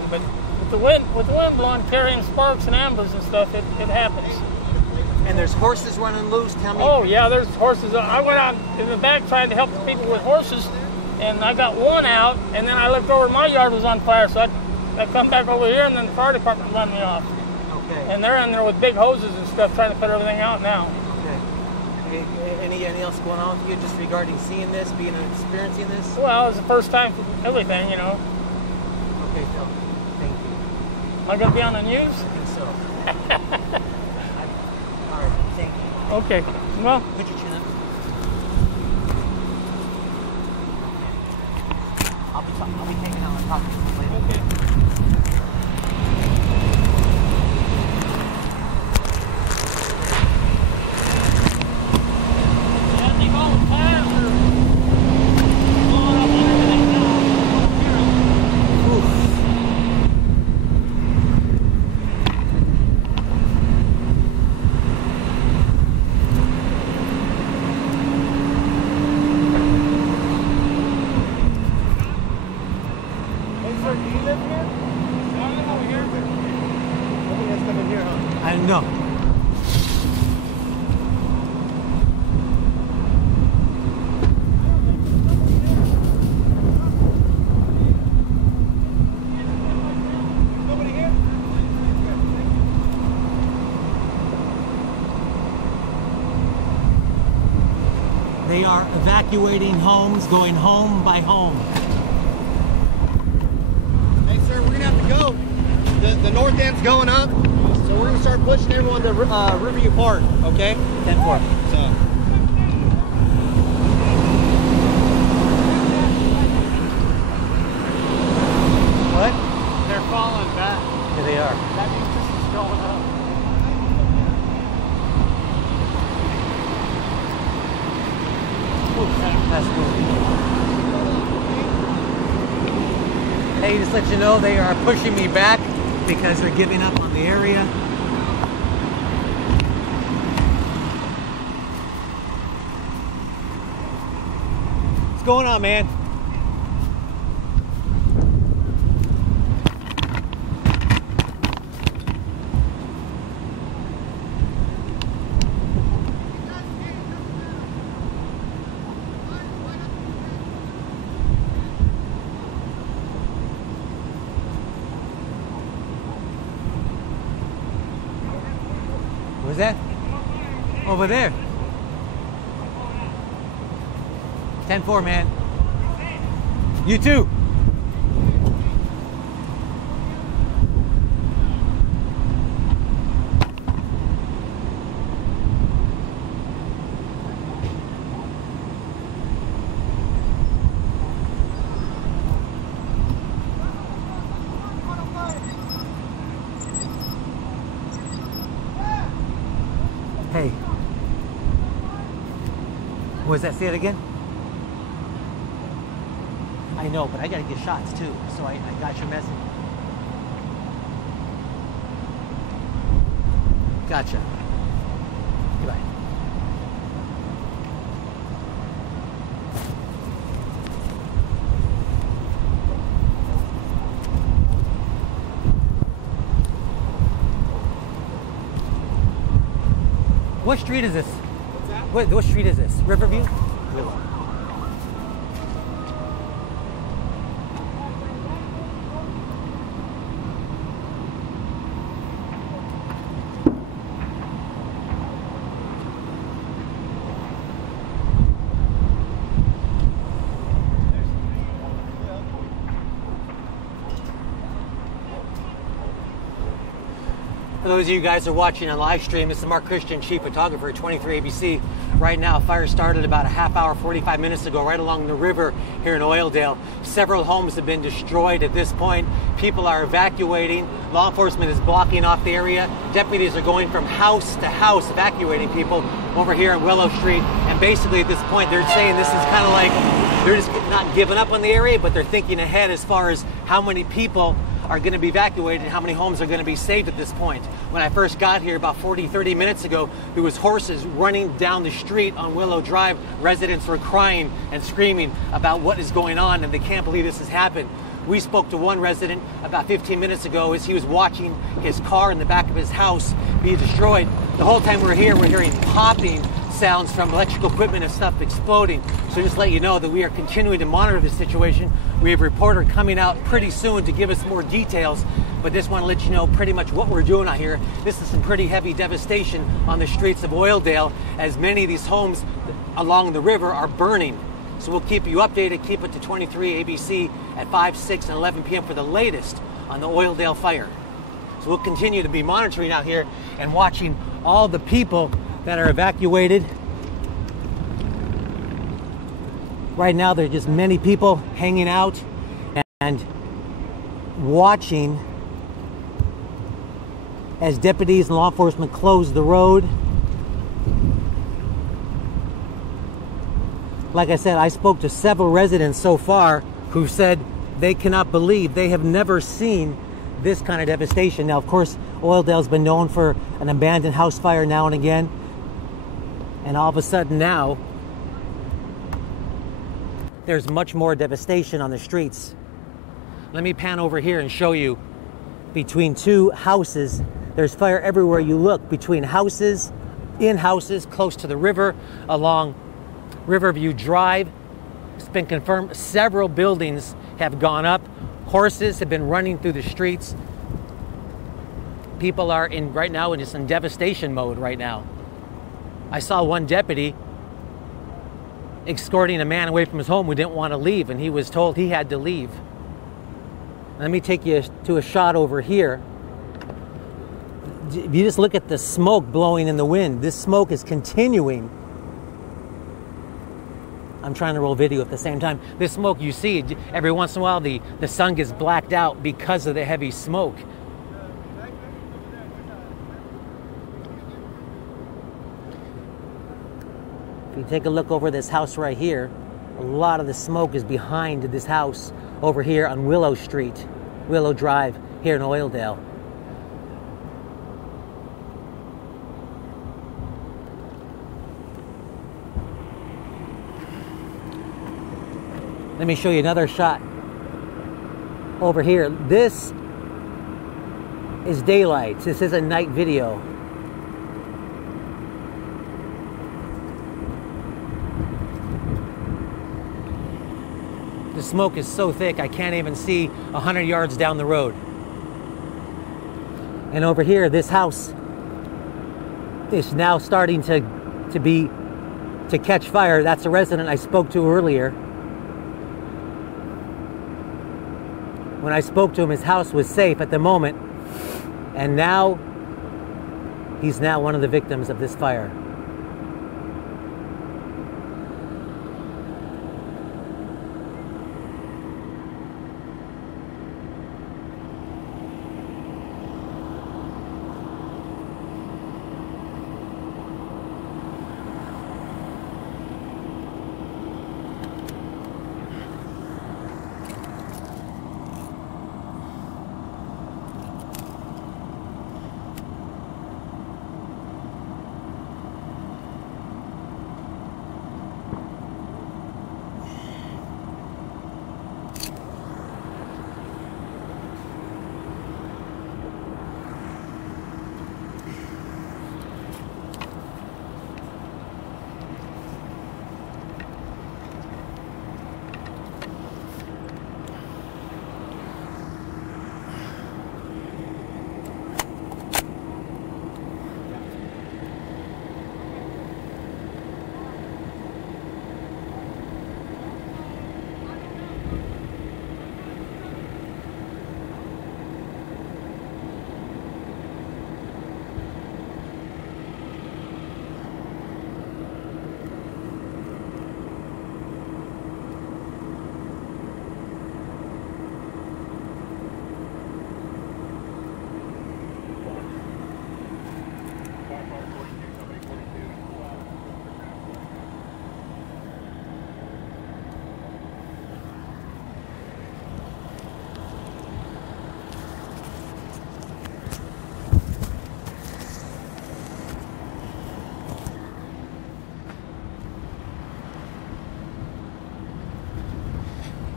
happen. But with the wind blowing, carrying sparks and embers and stuff, it happens. And there's horses running loose, tell me. Oh, yeah, there's horses. I went out in the back trying to help the people with horses, and I got one out, and then I looked over and my yard was on fire, so I come back over here, and then the fire department run me off. Okay. And they're in there with big hoses and stuff trying to put everything out now. Okay. Anything else going on with you just regarding seeing this, experiencing this? Well, it's the first time for everything, you know. Okay, Phil. Thank you. Am I going to be on the news? I think so. All right, thank you. Okay, well. Put your chin up. I'll be taking out my pocket later. Okay. No. Nobody here? They are evacuating homes, going home by home. Hey, sir, we're going to have to go. The north end's going up. So we're going to start pushing everyone to Riverview Park, okay? 10-4. So. What? They're falling back. Here they are. That means this is going up. That's cool. Hey, just let you know they are pushing me back because they're giving up on the area. What's going on, man? Where's that? Over there. 10-4, man. You too. Hey. Was that? Say it again? I know, but I gotta get shots too, so I got your message. Gotcha. Goodbye. What street is this? What's that? What street is this? Riverview? Willow. For those of you guys who are watching on live stream, this is Mark Christian, Chief Photographer at 23 ABC. Right now, fire started about a half hour, 45 minutes ago, right along the river here in Oildale. Several homes have been destroyed at this point. People are evacuating. Law enforcement is blocking off the area. Deputies are going from house to house, evacuating people over here on Willow Street. And basically at this point, they're saying this is kind of like, they're just not giving up on the area, but they're thinking ahead as far as how many people are going to be evacuated and how many homes are going to be saved at this point. When I first got here about 30 minutes ago, there was horses running down the street on Willow Drive. Residents were crying and screaming about what is going on, and they can't believe this has happened. We spoke to one resident about 15 minutes ago as he was watching his car in the back of his house be destroyed. The whole time we're here, we're hearing popping sounds from electrical equipment and stuff exploding. So just let you know that we are continuing to monitor the situation. We have a reporter coming out pretty soon to give us more details, but just want to let you know pretty much what we're doing out here. This is some pretty heavy devastation on the streets of Oildale, as many of these homes along the river are burning. So we'll keep you updated. Keep it to 23 ABC at 5, 6, and 11 p.m. for the latest on the Oildale fire. So we'll continue to be monitoring out here and watching all the people that are evacuated. Right now, there's just many people hanging out and watching as deputies and law enforcement close the road. Like I said, I spoke to several residents so far who said they cannot believe, they have never seen this kind of devastation. Now, of course, Oildale's been known for an abandoned house fire now and again. And all of a sudden now, there's much more devastation on the streets. Let me pan over here and show you between two houses. There's fire everywhere you look, between houses, in houses, close to the river, along Riverview Drive. It's been confirmed several buildings have gone up. Horses have been running through the streets. People are right now in just in devastation mode right now. I saw one deputy escorting a man away from his home who didn't want to leave, and he was told he had to leave. Let me take you to a shot over here. If you just look at the smoke blowing in the wind, this smoke is continuing. I'm trying to roll video at the same time. This smoke you see, every once in a while the sun gets blacked out because of the heavy smoke. If you take a look over this house right here, a lot of the smoke is behind this house over here on Willow Street, Willow Drive here in Oildale. Let me show you another shot over here. This is daylight. This is a night video. The smoke is so thick I can't even see 100 yards down the road. And over here, this house is now starting to catch fire. That's a resident I spoke to earlier. When I spoke to him, his house was safe at the moment, and now he's now one of the victims of this fire.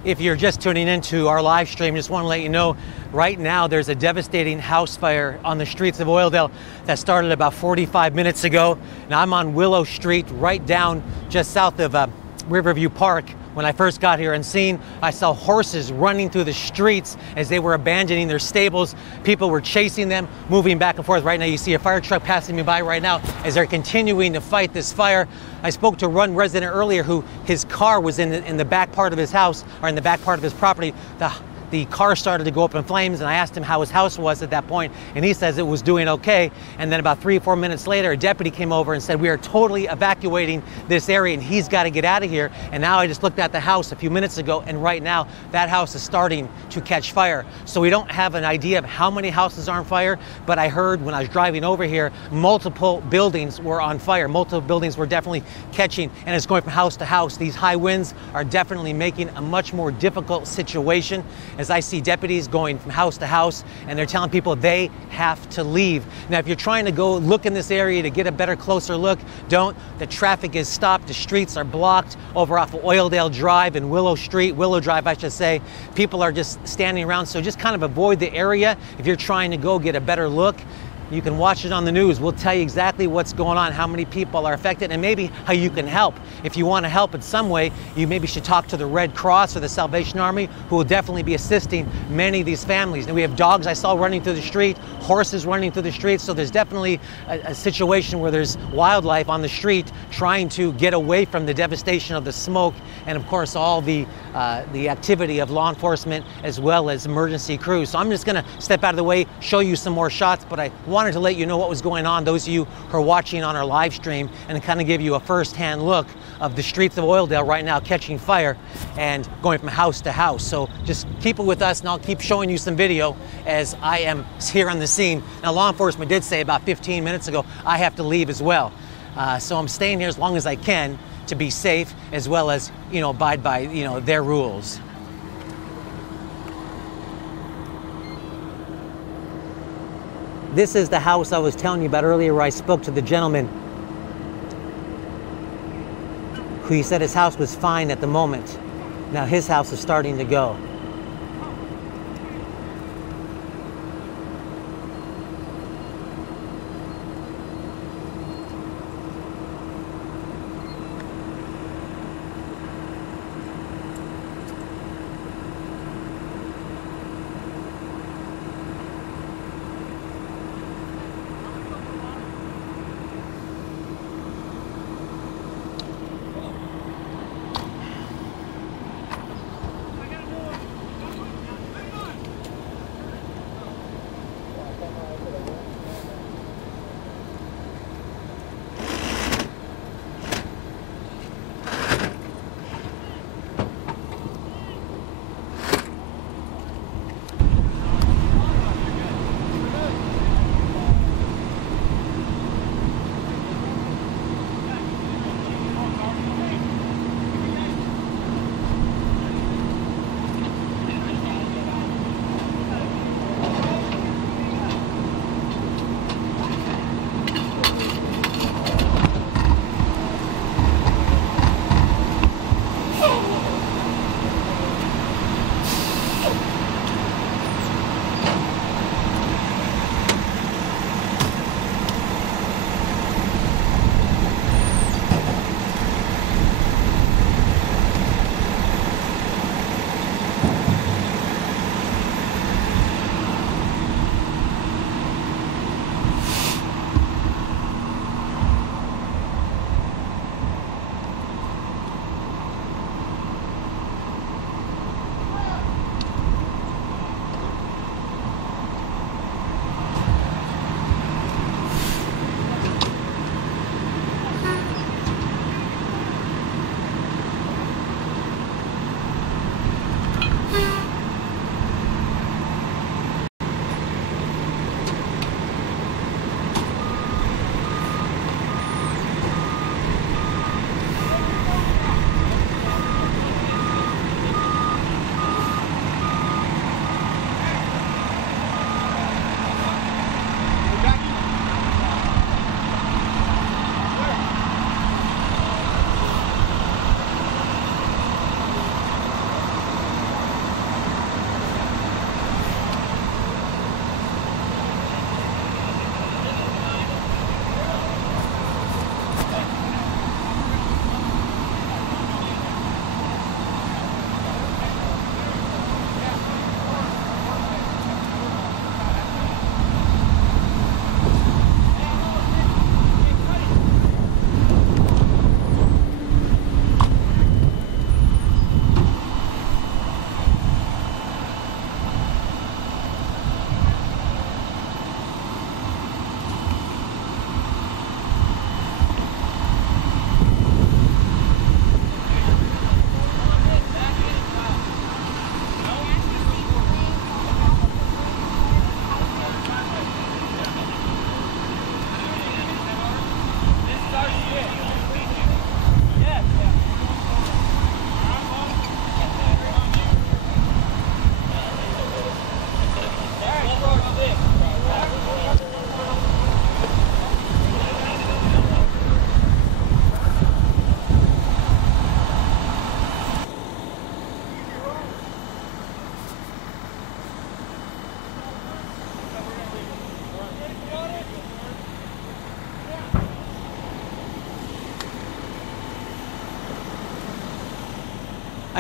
If you're just tuning into our live stream, just want to let you know right now there's a devastating house fire on the streets of Oildale that started about 45 minutes ago. Now I'm on Willow Street, right down just south of Riverview Park. When I first got here and seen, I saw horses running through the streets as they were abandoning their stables. People were chasing them, moving back and forth. Right now you see a fire truck passing me by right now as they're continuing to fight this fire. I spoke to one resident earlier who his car was in the back part of his house, or in the back part of his property. The car started to go up in flames, and I asked him how his house was at that point, and he says it was doing okay. And then about 3 or 4 minutes later, a deputy came over and said, we are totally evacuating this area and he's got to get out of here. And now I just looked at the house a few minutes ago, and right now that house is starting to catch fire. So we don't have an idea of how many houses are on fire, but I heard when I was driving over here, multiple buildings were on fire. Multiple buildings were definitely catching, and it's going from house to house. These high winds are definitely making a much more difficult situation, as I see deputies going from house to house, and they're telling people they have to leave. Now, if you're trying to go look in this area to get a better, closer look, don't. The traffic is stopped. The streets are blocked over off of Oildale Drive and Willow Drive, I should say. People are just standing around, so just kind of avoid the area if you're trying to go get a better look. You can watch it on the news. We'll tell you exactly what's going on, how many people are affected, and maybe how you can help. If you want to help in some way, you maybe should talk to the Red Cross or the Salvation Army, who will definitely be assisting many of these families. And we have dogs I saw running through the street, horses running through the street, so there's definitely a situation where there's wildlife on the street trying to get away from the devastation of the smoke, and of course all the activity of law enforcement as well as emergency crews. So I'm just going to step out of the way, show you some more shots, but I wanted to let you know what was going on, those of you who are watching on our live stream, and kind of give you a first-hand look of the streets of Oildale right now catching fire and going from house to house. So just keep it with us, and I'll keep showing you some video as I am here on the scene. Now, law enforcement did say about 15 minutes ago I have to leave as well. So I'm staying here as long as I can to be safe, as well as, abide by, their rules. This is the house I was telling you about earlier, where I spoke to the gentleman who he said his house was fine at the moment. Now his house is starting to go.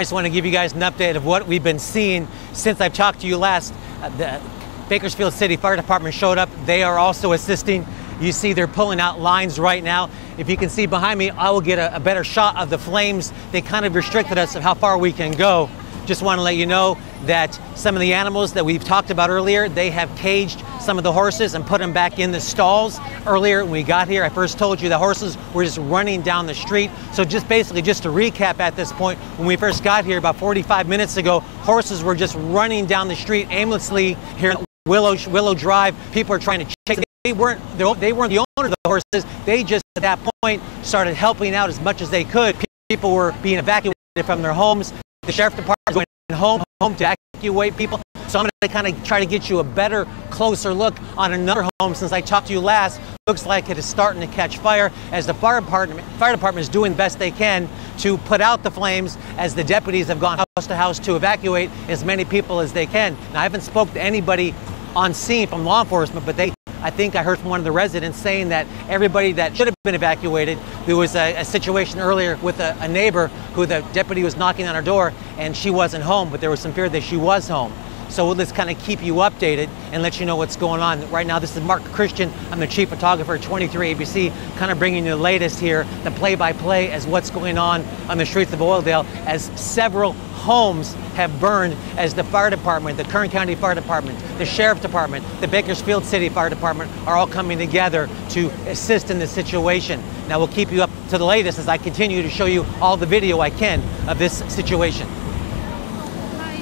I just want to give you guys an update of what we've been seeing since I've talked to you last. The Bakersfield City Fire Department showed up. They are also assisting. You see they're pulling out lines right now. If you can see behind me, I will get a better shot of the flames. They kind of restricted us of how far we can go. Just want to let you know that some of the animals that we've talked about earlier, they have caged some of the horses and put them back in the stalls. Earlier when we got here, I first told you the horses were just running down the street. So just basically, just to recap at this point, when we first got here about 45 minutes ago, horses were just running down the street aimlessly here at Willow Drive. People are trying to chase. They weren't the owner of the horses. They just at that point started helping out as much as they could. People were being evacuated from their homes. The sheriff department is going home to evacuate people. So I'm going to kind of try to get you a better, closer look on another home. Since I talked to you last, looks like it is starting to catch fire as the fire department is doing the best they can to put out the flames as the deputies have gone house to house to evacuate as many people as they can. Now, I haven't spoke to anybody on scene from law enforcement, but I think I heard from one of the residents saying that everybody that should have been evacuated, there was a situation earlier with a neighbor who the deputy was knocking on her door and she wasn't home, but there was some fear that she was home. So we'll just kind of keep you updated and let you know what's going on. Right now, this is Mark Christian. I'm the chief photographer at 23 ABC, kind of bringing you the latest here, the play-by-play as what's going on the streets of Oildale, as several homes have burned as the fire department, the Kern County Fire Department, the Sheriff Department, the Bakersfield City Fire Department are all coming together to assist in this situation. Now we'll keep you up to the latest as I continue to show you all the video I can of this situation.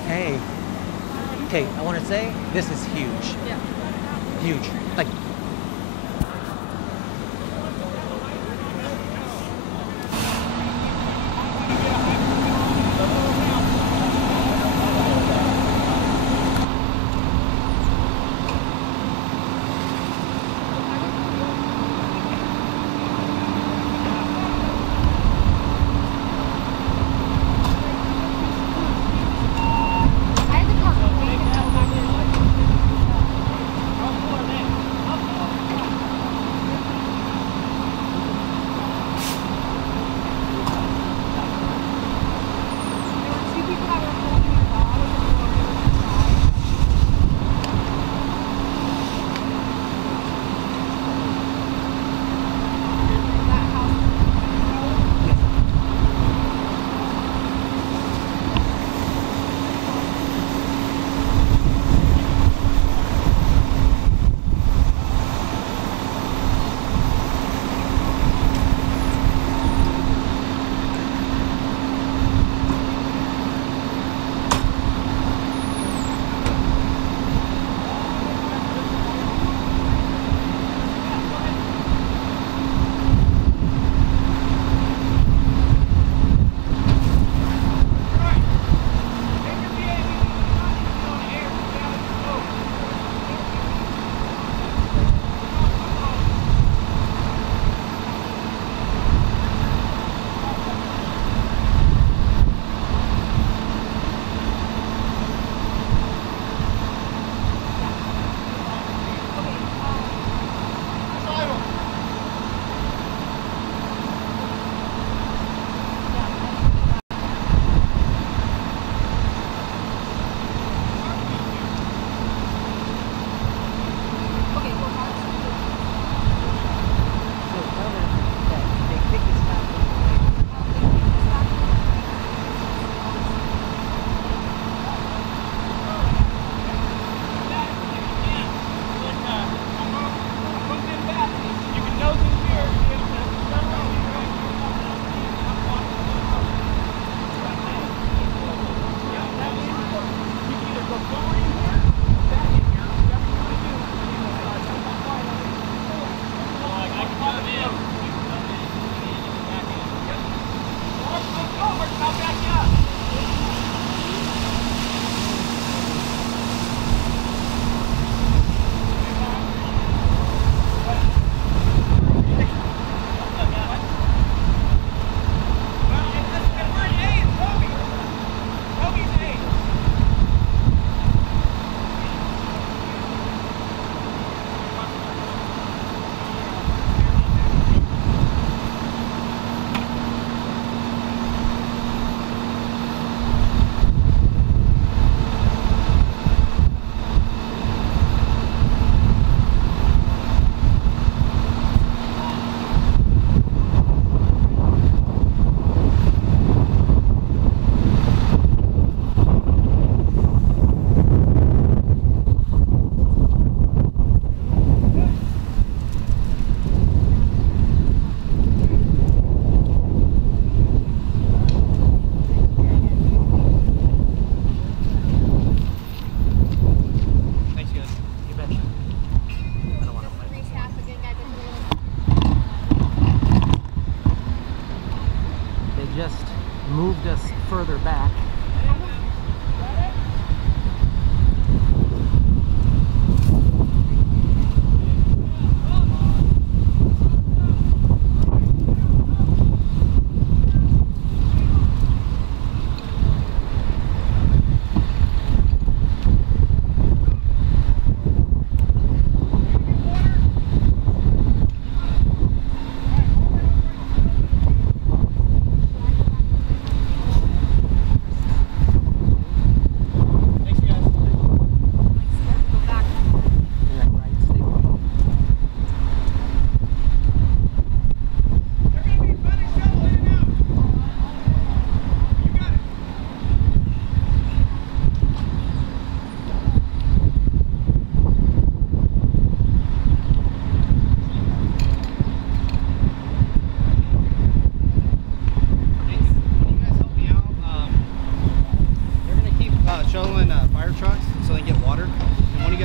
Hey. Okay, I want to say this is huge. Yeah. Huge. Like,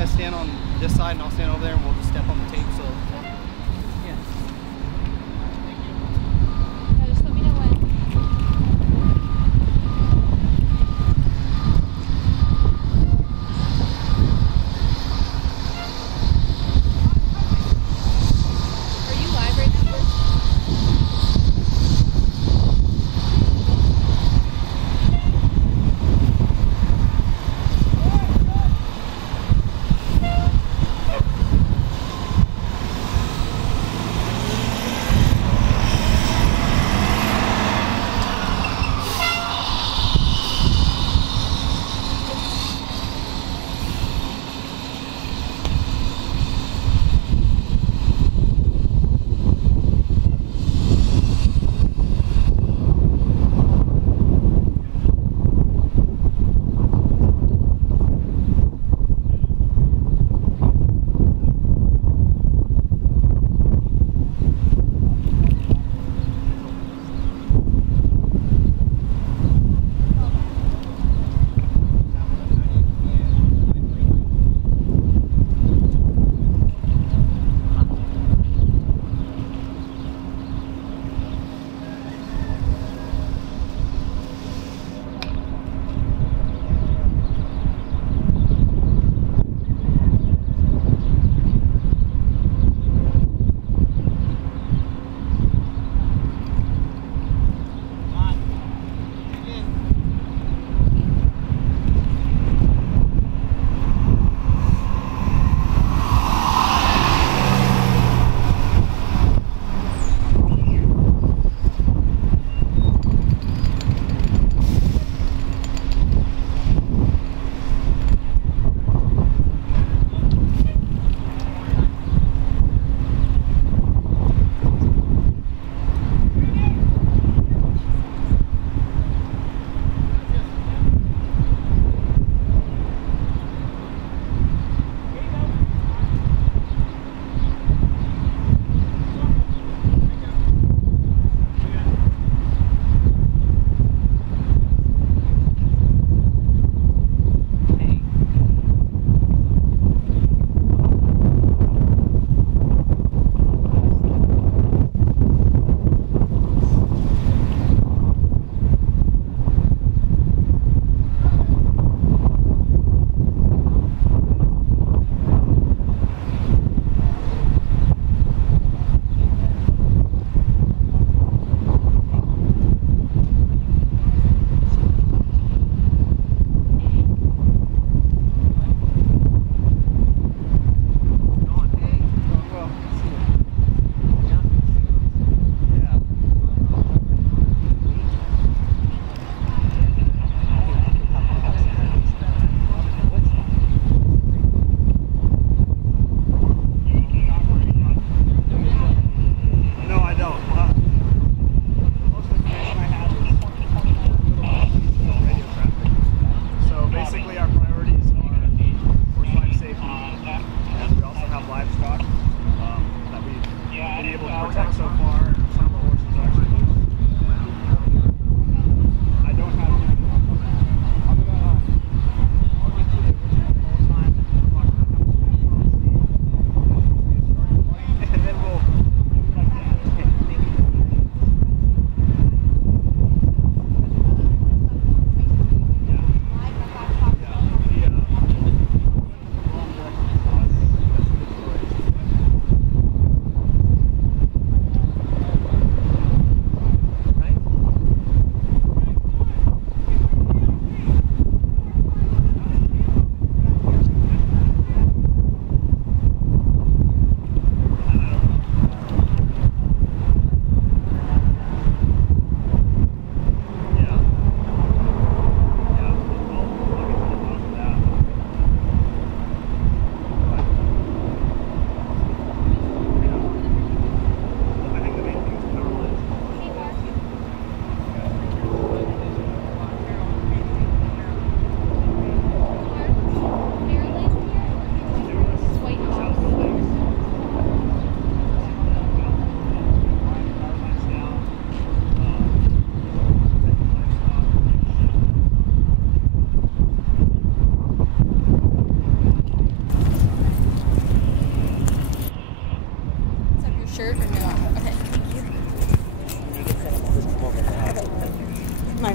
guys stand on this side and I'll stand over there and we'll just step on the tape. So. Yeah, just let me know when. Are you live right now?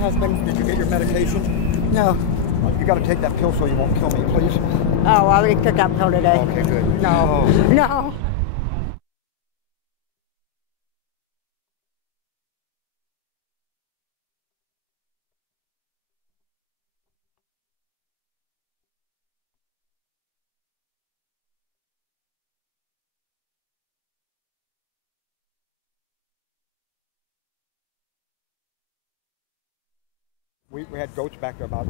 husband. Did you get your medication? No. You got to take that pill so you won't kill me, please. Oh, I already took that pill today. Okay, good. No. Oh. No. We had goats back there about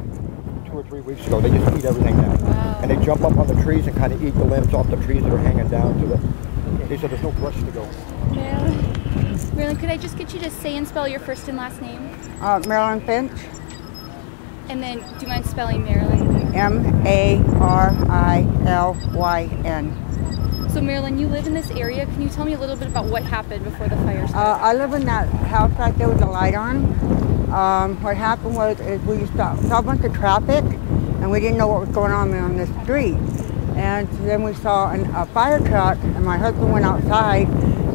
2 or 3 weeks ago. They just eat everything down. Wow. And they jump up on the trees and kind of eat the limbs off the trees that are hanging down to the... They said there's no brush to go. Marilyn, could I just get you to say and spell your first and last name? Marilyn Finch. And then, do you mind spelling Marilyn? Marilyn. So Marilyn, you live in this area. Can you tell me a little bit about what happened before the fire started? I live in that house right there with the light on. What happened was we saw a bunch of traffic, and we didn't know what was going on the street. And then we saw a fire truck, and my husband went outside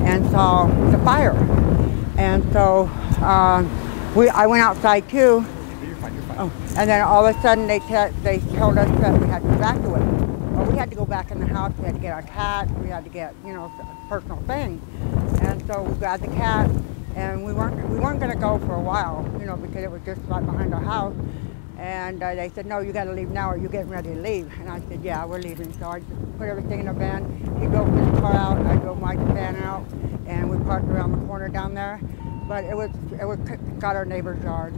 and saw the fire. And so I went outside too. Oh, and then all of a sudden they told us that we had to evacuate. Well, we had to go back in the house. We had to get our cat. We had to get, personal things. And so we grabbed the cat, and we weren't going to go for a while, because it was just right behind our house. And they said, no, you got to leave now, or you're getting ready to leave. And I said, yeah, we're leaving. So I just put everything in the van. He drove his car out. I drove my van out, and we parked around the corner down there. But it got our neighbor's yard.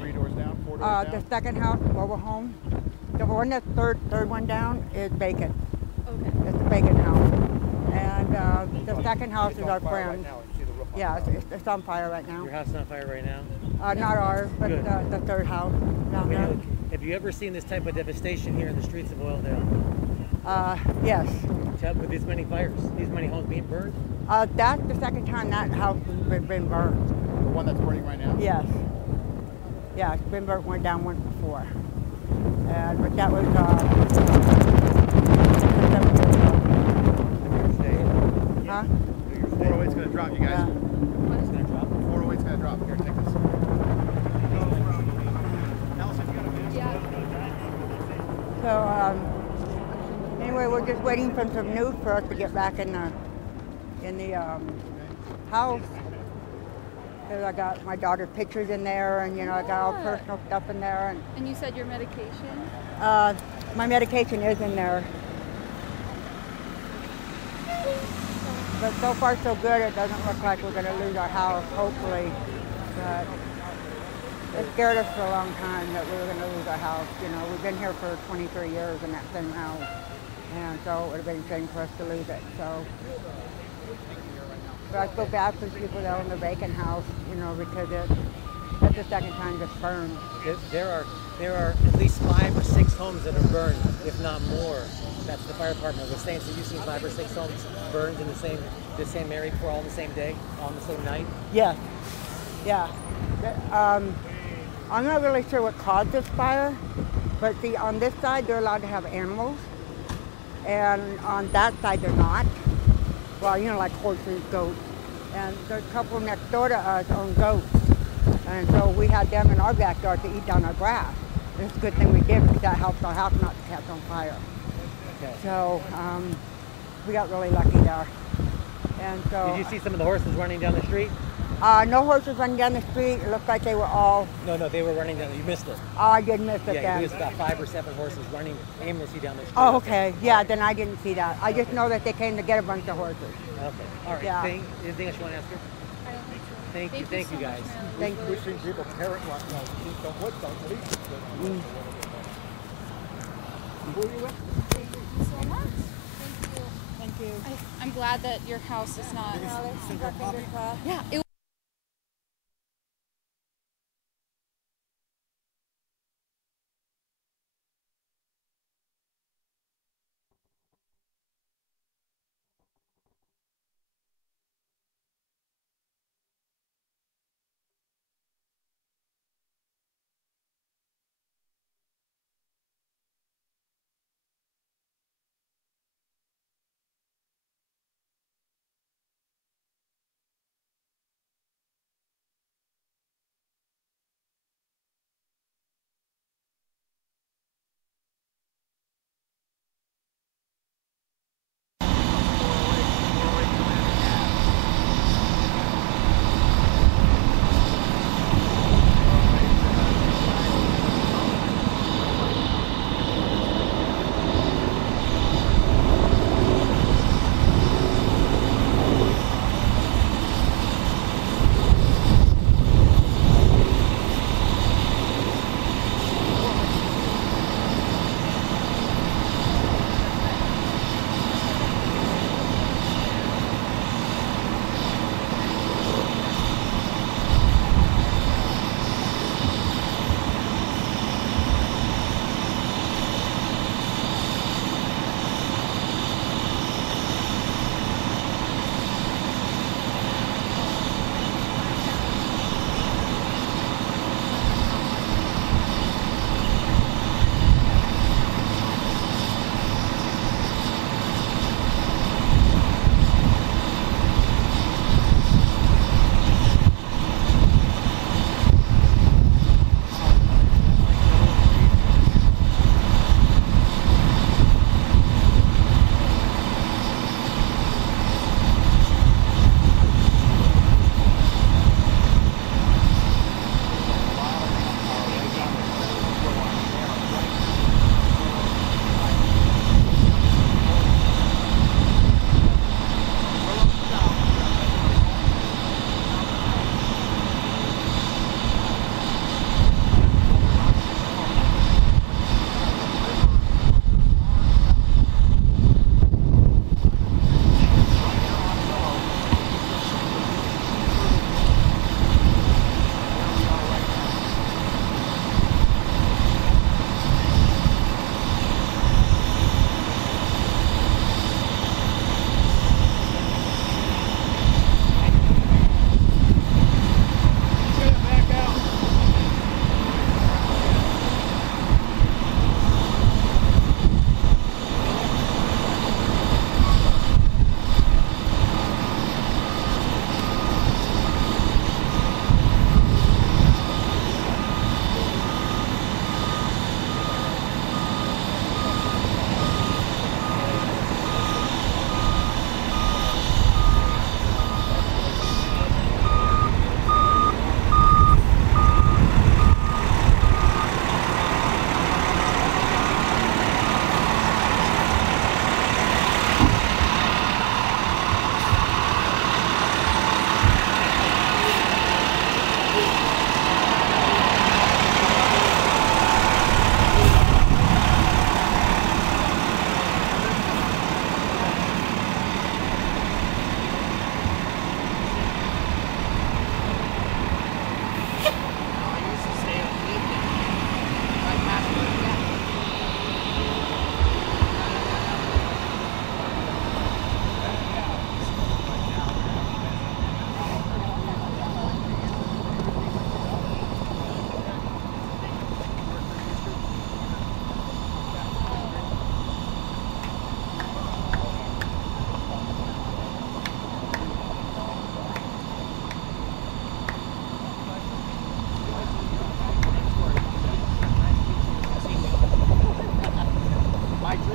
Three doors down, 4 doors down? The second house, mobile home. The one that's third one down is vacant. Okay. It's a vacant house. And the second house is our friend. Yeah, it's on fire right now. Your house is on fire right now? Not ours, but the third house down there. Have you ever seen this type of devastation here in the streets of Oildale? Yes. With these many fires, these many homes being burned? That's the second time that house has been burned. The one that's burning right now? Yes. Yeah, it's been burnt down once before. But that was 7 years ago. Huh? 408's going to drop, you guys. Yeah. It's going to drop? 408's going to drop. Here, take this. Allison, you got a video? Yeah. So anyway, we're just waiting for some news for us to get back in the house. Because I got my daughter's pictures in there, and I got all personal stuff in there. And you said your medication? My medication is in there. But so far so good. It doesn't look like we're going to lose our house, hopefully. But it scared us for a long time that we were going to lose our house. We've been here for 23 years in that same house. And so it would have been a shame for us to lose it. But I feel bad for people that own the vacant house, because that's the second time it's burned. There are at least 5 or 6 homes that are burned, if not more. That's the fire department was saying. So you've seen 5 or 6 homes burned in the same area for all the same day, on the same night? Yes. Yeah. I'm not really sure what caused this fire, but see, on this side they're allowed to have animals, and on that side they're not. Well, like horses, goats. And there's a couple next door to us own goats. And so we had them in our backyard to eat down our grass. It's a good thing we did, because that helps our house not to catch on fire. Okay. So we got really lucky there. And so, did you see some of the horses running down the street? no horses running down the street. It looked like they were all... No, they were running down. You missed it. Oh, I did miss it Yeah, then. there was about 5 or 7 horses running aimlessly down the street. Oh, okay. Yeah, then I didn't see that. I just know that they came to get a bunch of horses. Okay. All right. Yeah. Anything else you want to ask her? I don't think so. Thank you so much, guys. Marilyn. Thank you. We've seen people parent like, don't leave. Who are you with? Thank you so much. Thank you. Thank you. I'm glad that your house is not. Let's keep our fingers crossed. Yeah. It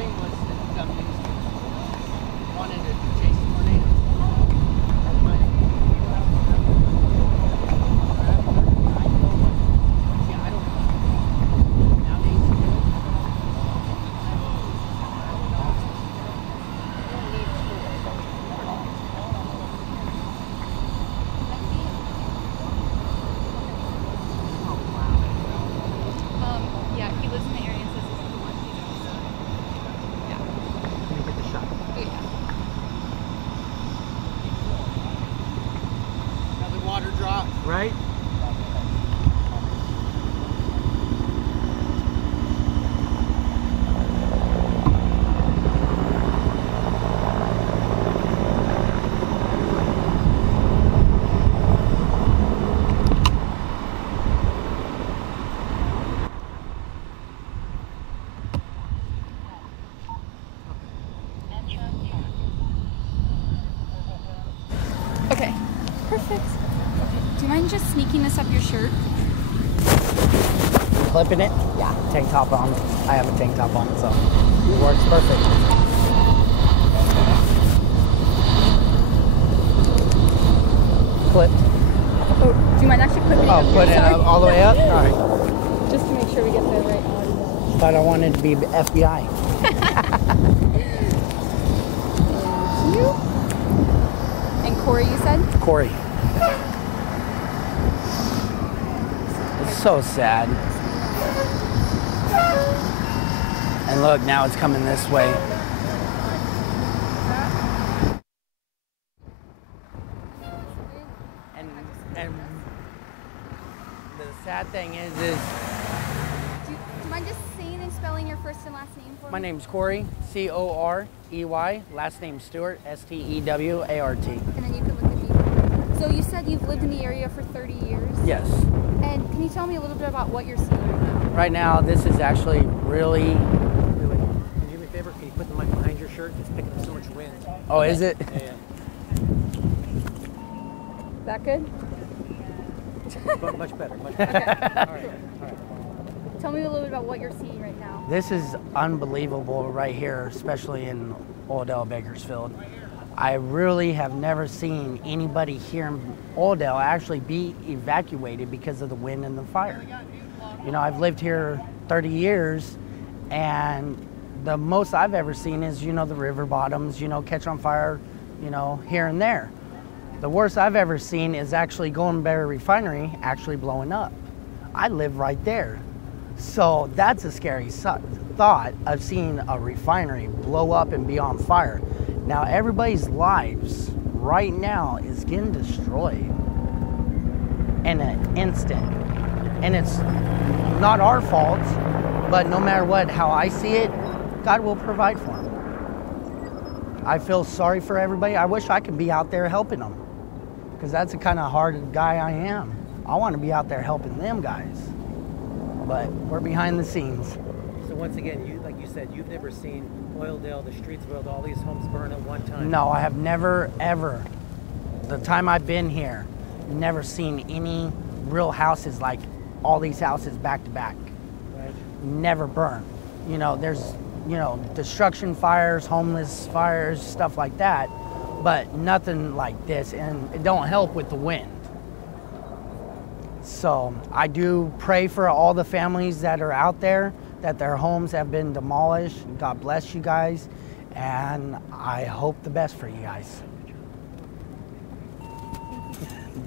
dream was to become news. Wanted to chase tornadoes. That's my dream. Yeah, I don't know. Nowadays, you don't need school. Yeah, he lives in the area and says this is the one he's yeah. Can you get the shot? Oh, yeah. Another water drop. Right? Okay, perfect. Okay, do you mind just sneaking this up your shirt? Clipping it? Yeah, tank top on. I have a tank top on, so it works perfect. Clipped. Oh, do you mind actually clipping it up? Oh, put it Sorry. up, all the way up? All right. Just to make sure we get the right audio. Thought I wanted to be FBI. Thank you. And Corey, you said? Corey. It's so sad. And look, now it's coming this way. And the sad thing is Do you mind just saying and spelling your first and last name for my me? name's Corey, C-O-R-E-Y, last name Stewart, S-T-E-W-A-R-T. And then you can look at me. So you said you've lived in the area for 30 years? Yes. And can you tell me a little bit about what you're seeing right now? Right now, this is actually really... Really. Can you do me a favor? Can you put the mic behind your shirt? It's picking up so much wind. Oh, is it? Yeah. Is that good? But much better. Much better. Okay. All right. Tell me a little bit about what you're seeing right now. This is unbelievable right here, especially in Oildale, Bakersfield. I really have never seen anybody here in Oildale actually be evacuated because of the wind and the fire. You know, I've lived here 30 years, and the most I've ever seen is, you know, the river bottoms, you know, catch on fire, you know, here and there. The worst I've ever seen is actually Golden Bear Refinery actually blowing up. I live right there. So that's a scary thought of seeing a refinery blow up and be on fire. Now everybody's lives right now is getting destroyed in an instant. And it's not our fault, but no matter what, how I see it, God will provide for them. I feel sorry for everybody. I wish I could be out there helping them, because that's the kind of hard guy I am. I want to be out there helping them guys, but we're behind the scenes. So once again, you, like you said, you've never seen Oildale, the streets of Oildale, all these homes burn at one time. No, I have never, ever, the time I've been here, never seen any real houses like all these houses back to back. Right. Never burn. You know, there's, you know, destruction fires, homeless fires, stuff like that, but nothing like this, and it don't help with the wind. So I do pray for all the families that are out there, that their homes have been demolished. God bless you guys, and I hope the best for you guys.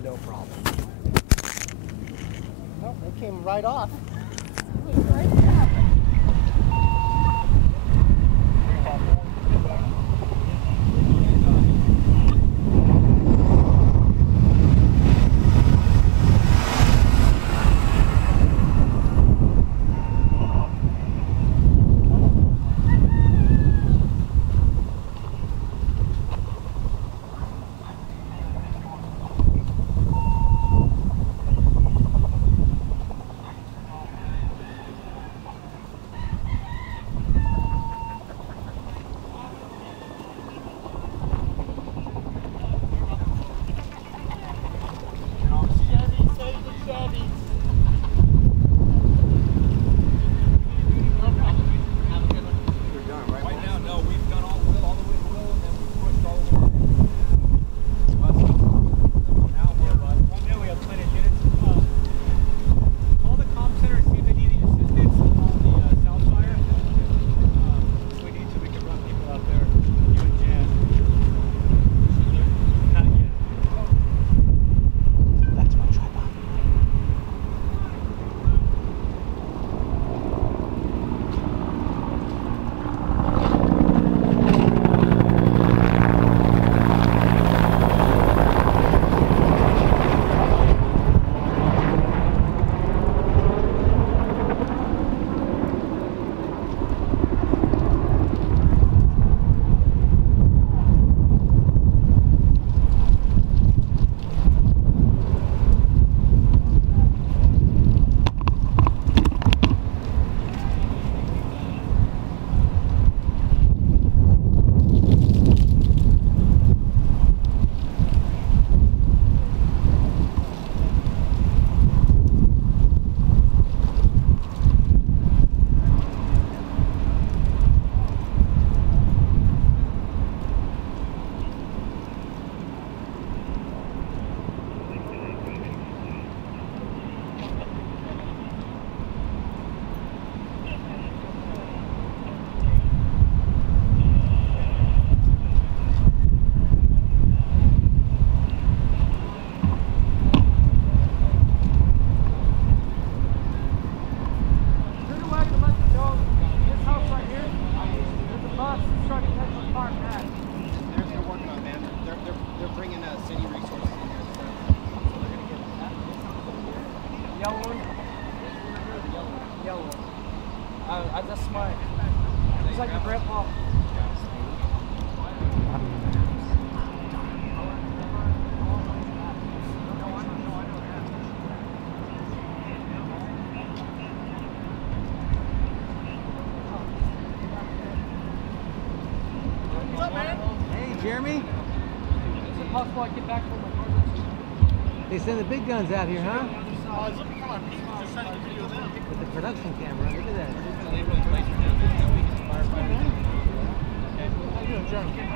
No problem. Oh, they came right off. Grandpa. What's up, man? Hey, Jeremy. Is it possible I get back for my car? They send the big guns out here, huh? I was looking for my people, just trying to get video of them. With the production camera. Look at that. How you doing, Jeremy?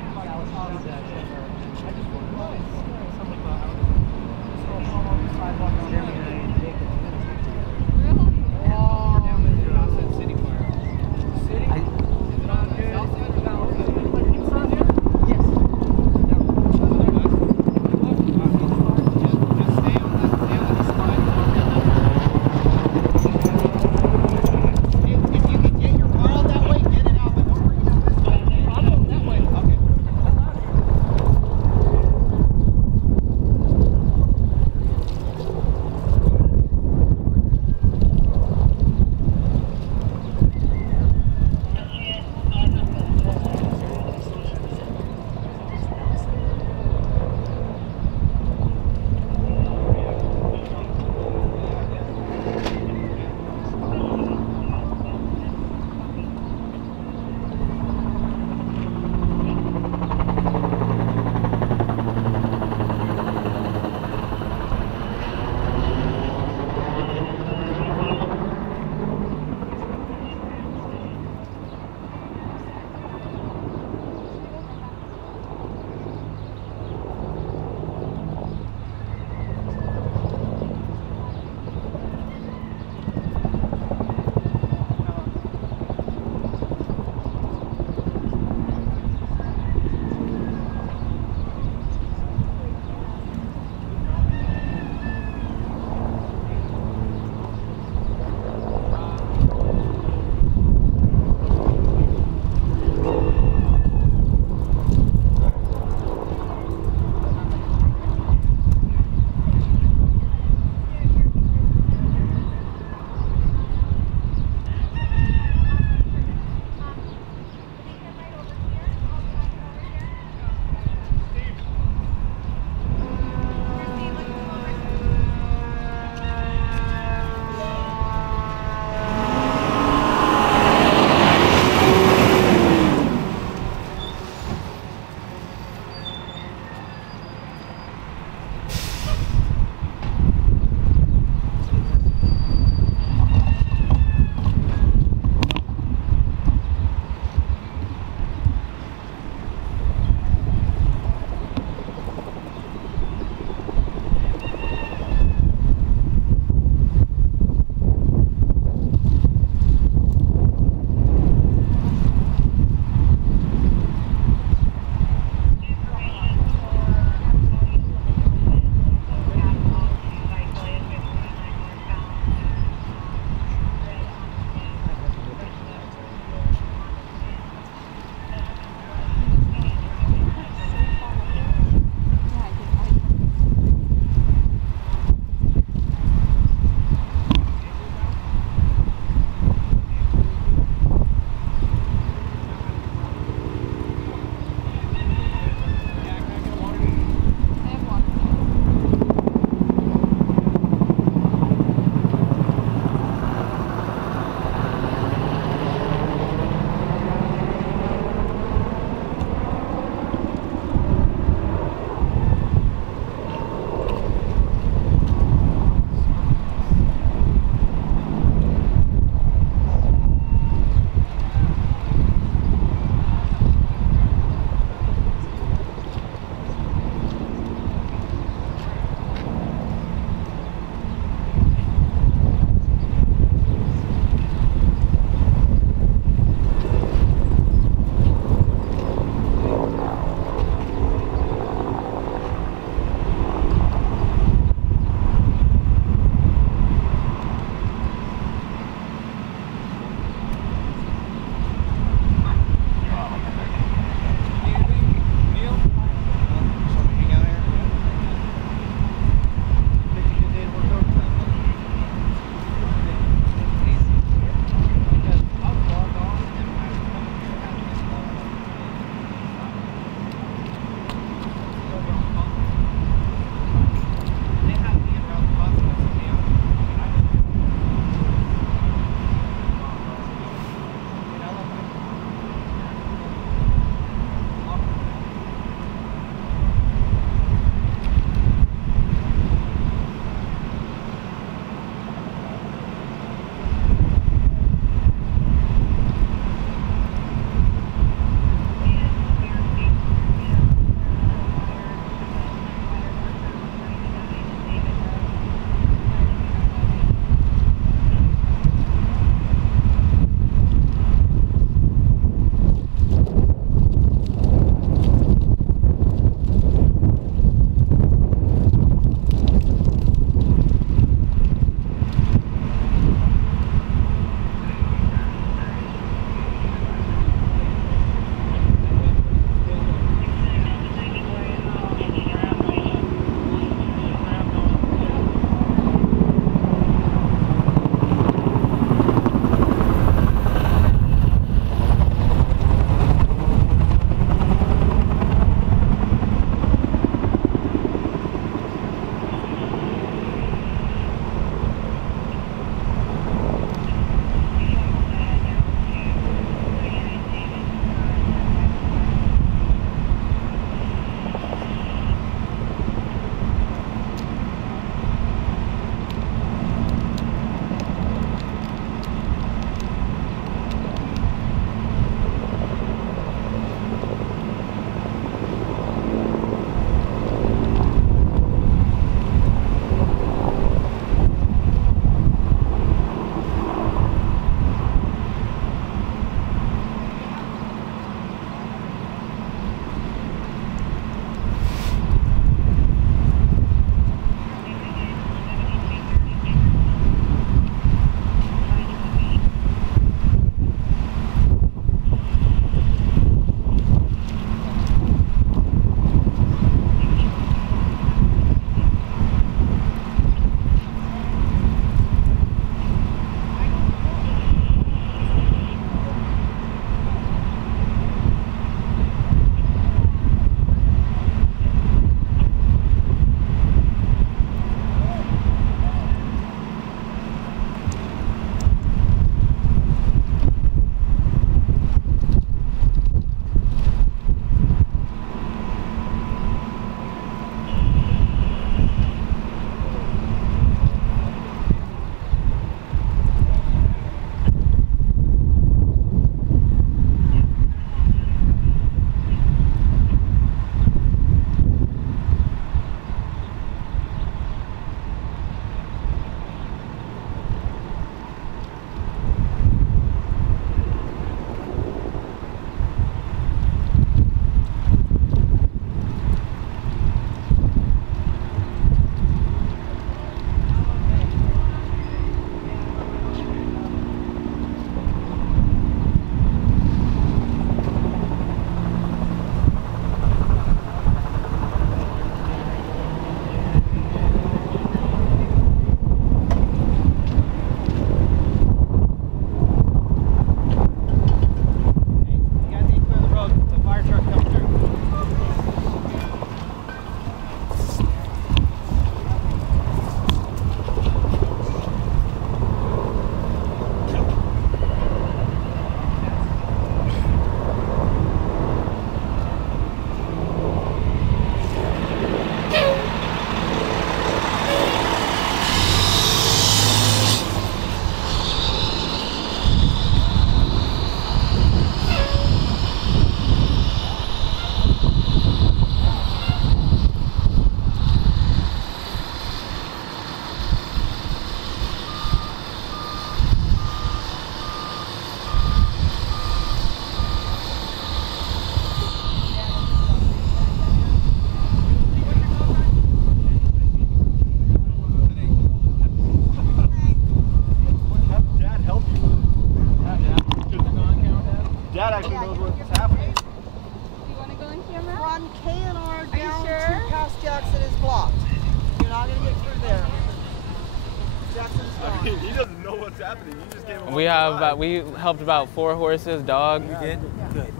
mean? He doesn't know what's happening. You just gave him. We helped about 4 horses, dog. You did? Good.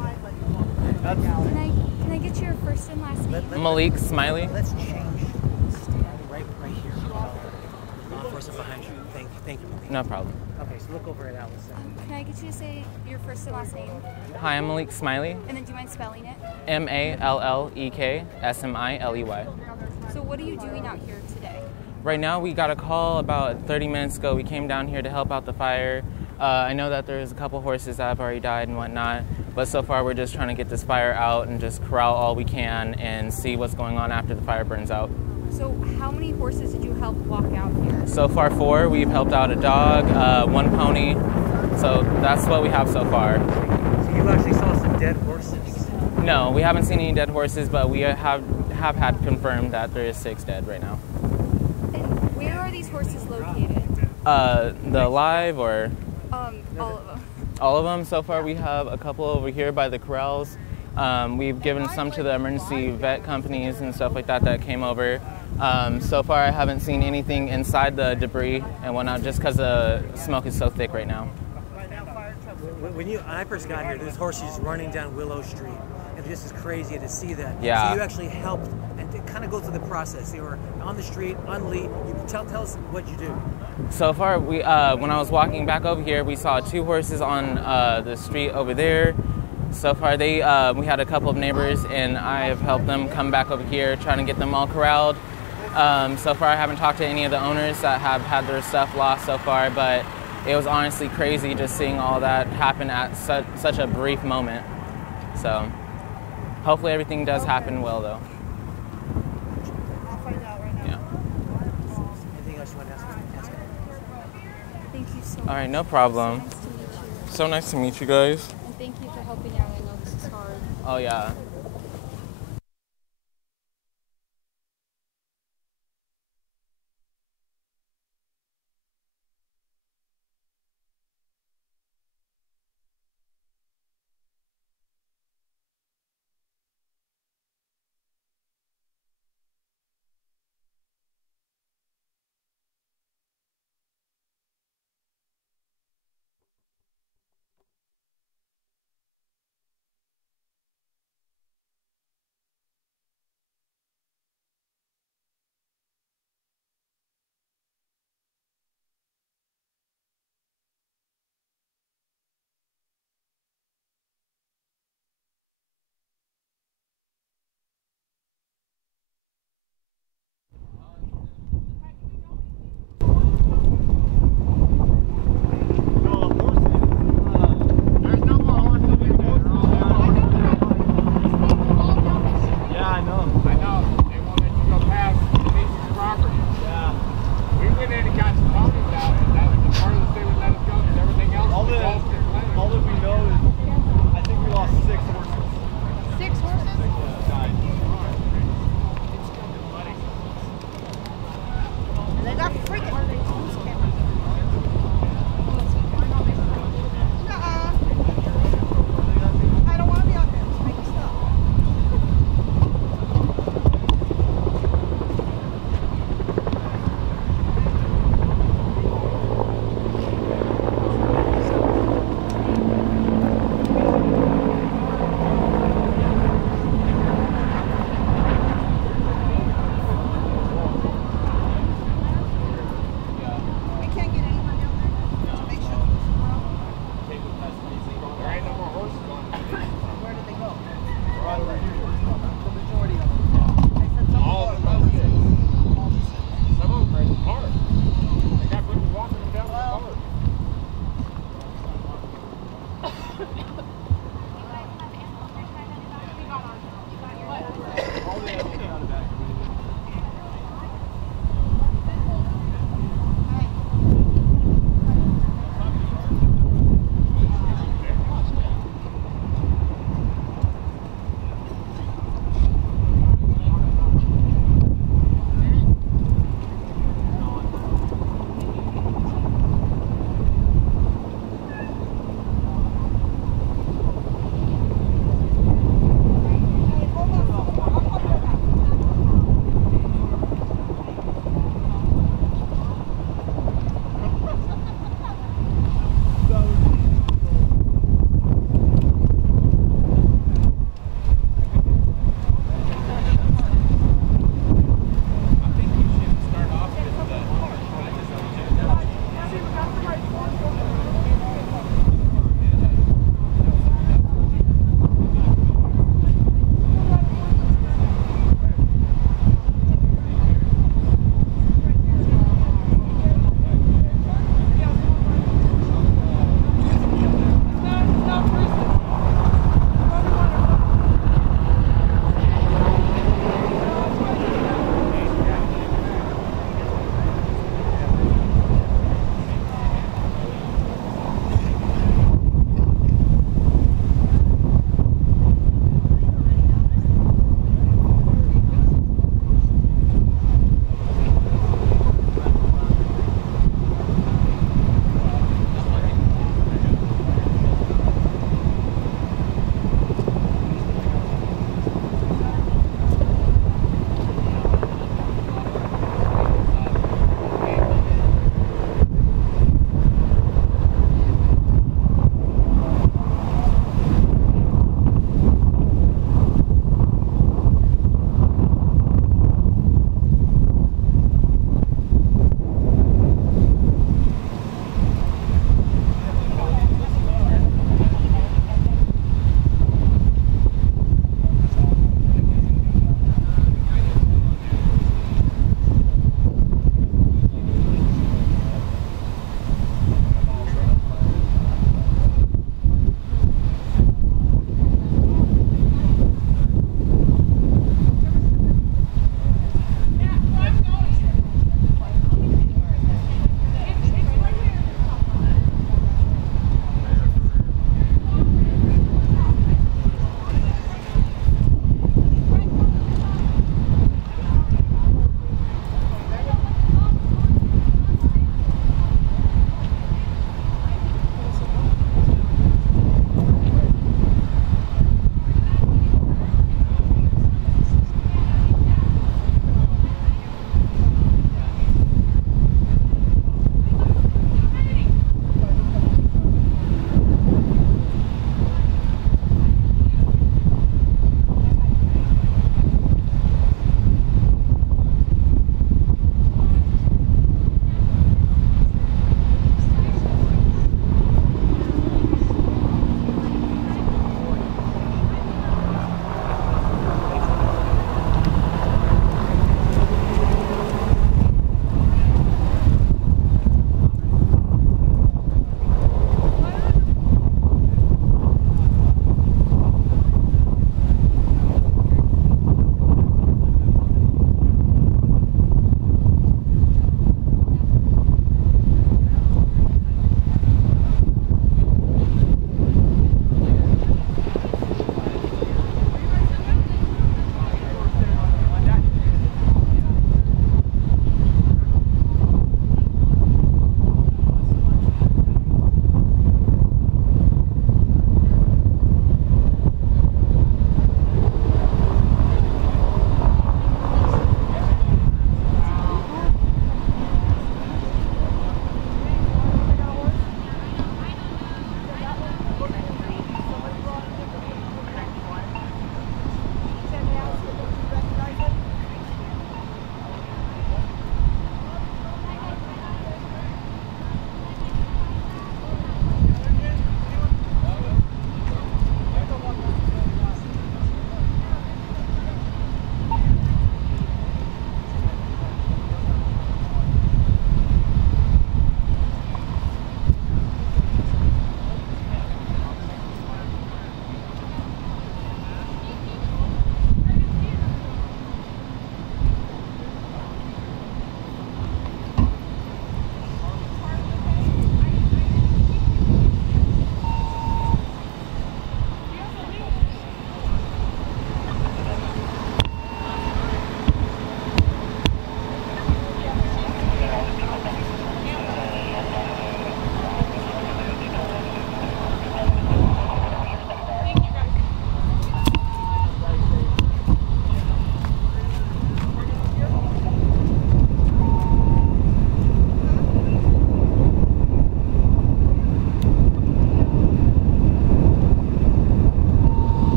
Can I get your first and last name? Malik Smiley. Let's change. Stand right here. Law enforcement behind you. Thank you. Malik. No problem. Okay, so look over at Allison. Can I get you to say your first and last name? Hi, I'm Malik Smiley. And then do you mind spelling it? Mallek Smiley. So what are you doing out here today? Right now, we got a call about 30 minutes ago. We came down here to help out the fire. I know that there's a couple horses that have already died and whatnot, but so far we're just trying to get this fire out and just corral all we can and see what's going on after the fire burns out. So how many horses did you help walk out here? So far 4. We've helped out a dog, 1 pony, so that's what we have so far. So you actually saw some dead horses? No, we haven't seen any dead horses, but we have had confirmed that there is 6 dead right now. And where are these horses located? The live or? All of them. All of them. So far we have a couple over here by the corrals. We've given some to the emergency vet companies and stuff like that came over. So far I haven't seen anything inside the debris and whatnot just because the smoke is so thick right now. When I first got here, there's horses running down Willow Street. And this is crazy to see that. Yeah. So you actually helped and to kind of go through the process. They were on the street, unleashed. Tell us what you do. So far, when I was walking back over here, we saw 2 horses on the street over there. So far, we had a couple of neighbors, and I have helped them come back over here, trying to get them all corralled. So far, I haven't talked to any of the owners that have had their stuff lost so far, but it was honestly crazy just seeing all that happen at such a brief moment. So hopefully everything does happen well, though. I'll find out right now. Yeah. Anything else you want to ask? Thank you so much. All right, no problem. So nice to meet you. So nice to meet you guys. And thank you for helping out. I know this is hard. Oh, yeah.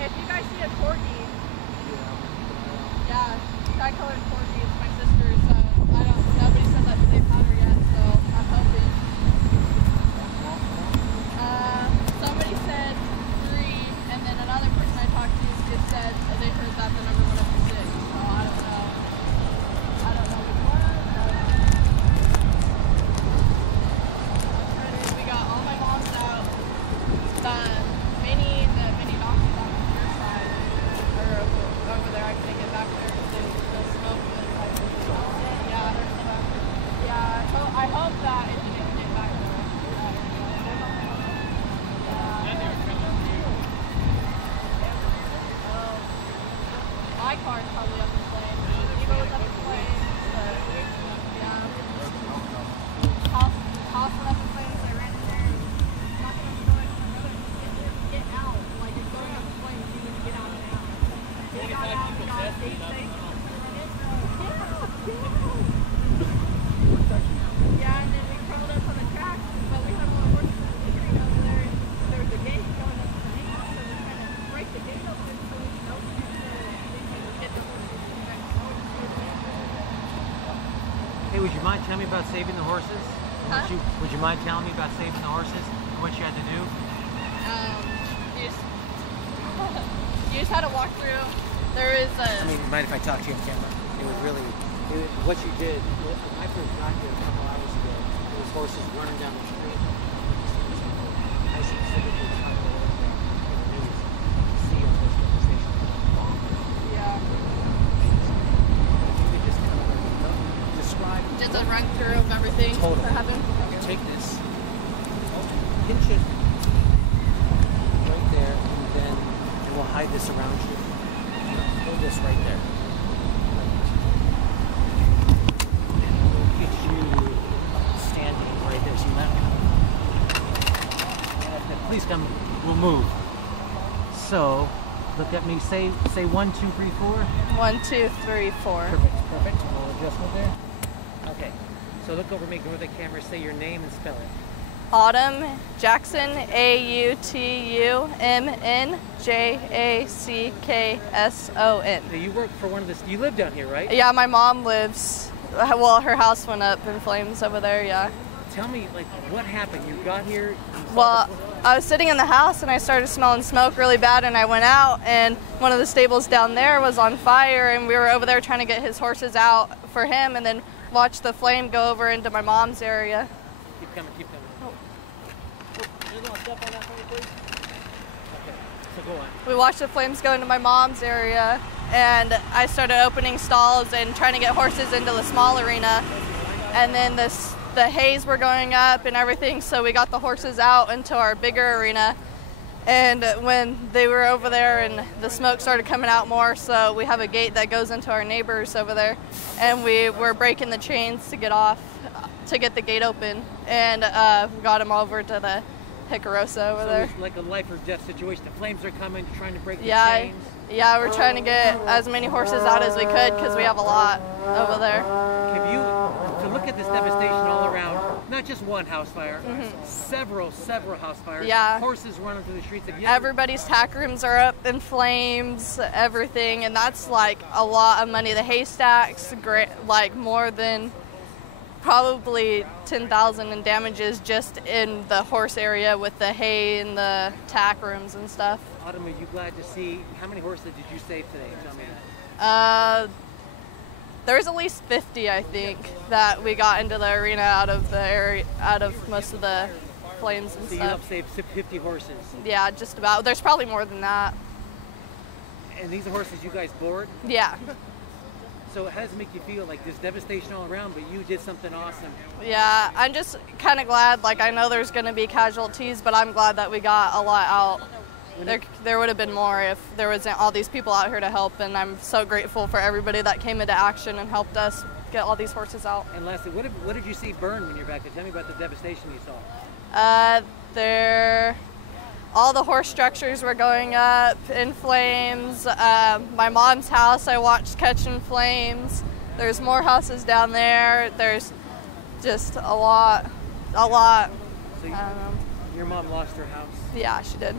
if you guys see a corgi, yeah, tri-colored corgi, it's my sister's. Nobody said that they've had her yet, so I'm hoping. Somebody said 3, and then another person I talked to just said they heard that the number went up to 6. So I don't know. I don't know which one. We got all my moms out. The mini donkeys on your side are over there. I can't get back there. The smoke was like, yeah, there's smoke. Yeah, so I hope that it didn't get back there. My car's probably up in flames. Evo was up in flames, but yeah. House went up in flames. I ran in there and knocked on the door. Get out. Like, it's going up in flames. You need to get out now. They got out. We got a safe space. Yeah, and then we crawled up on the tracks, but we had a lot of horses that were wandering over there, and there was a gate going up to the main house, so we're trying to break the gate open so we can open it so we can get the horses back home. Hey, would you mind telling me about saving the horses? Huh? Would you mind telling me about saving the horses and what you had to do? You just had to walk through. There is a... I mean, mind if I talk to you on camera? It was really... what you did, when I first got here a couple hours ago, there was horses running down the street. I specifically tried to look at the news to see if this devastation was wrong. Yeah. If you could just kind of describe... Just a run through of everything that happened. Take this, pinch it right there, and we'll hide this around you. Hold this right there. Standing right there, see that? And if the police come, we'll move. So, look at me, say 1, 2, 3, 4. 1, 2, 3, 4. Perfect. Little adjustment there. Okay, so look over me, go to the camera, say your name and spell it. Autumn Jackson, AUTUMN Jackson. You work for one of the, you live down here, right? Yeah, my mom lives, well, her house went up in flames over there, yeah. Tell me, like, what happened? You got here? Well, I was sitting in the house and I started smelling smoke really bad, and I went out, and one of the stables down there was on fire, and we were over there trying to get his horses out for him, and then watched the flame go over into my mom's area. Keep coming. You want to step on that for me, please? Okay, so go on. We watched the flames go into my mom's area, and I started opening stalls and trying to get horses into the small arena, and then the haze were going up and everything, so we got the horses out into our bigger arena, and when they were over there and the smoke started coming out more, so we have a gate that goes into our neighbors over there, and we were breaking the chains to get off, to get the gate open, and got them over to the Hikarosa over there. It's like a life or death situation. The flames are coming, you're trying to break the chains. Yeah, we're trying to get as many horses out as we could because we have a lot over there. Have you, to look at this devastation all around, not just one house fire, several house fires, horses running through the streets. Everybody's tack rooms are up in flames, everything, and that's like a lot of money. The haystacks, like more than probably 10,000 in damages just in the horse area with the hay and the tack rooms and stuff. Autumn, are you glad to see, how many horses did you save today? Tell me that. There's at least 50, I think, that we got into the arena out of the area, out of most of the flames and stuff. So you helped save 50 horses? Yeah, just about. There's probably more than that. And these are horses you guys board? Yeah. So how does it make you feel? Like there's devastation all around, but you did something awesome. Yeah, I'm just kind of glad. Like I know there's going to be casualties, but I'm glad that we got a lot out. There would have been more if there wasn't all these people out here to help, and I'm so grateful for everybody that came into action and helped us get all these horses out. And lastly, what did you see burn when you're back there? Tell me about the devastation you saw. All the horse structures were going up in flames. My mom's house I watched catch in flames. There's more houses down there. There's just a lot. So your mom lost her house? Yeah, she did.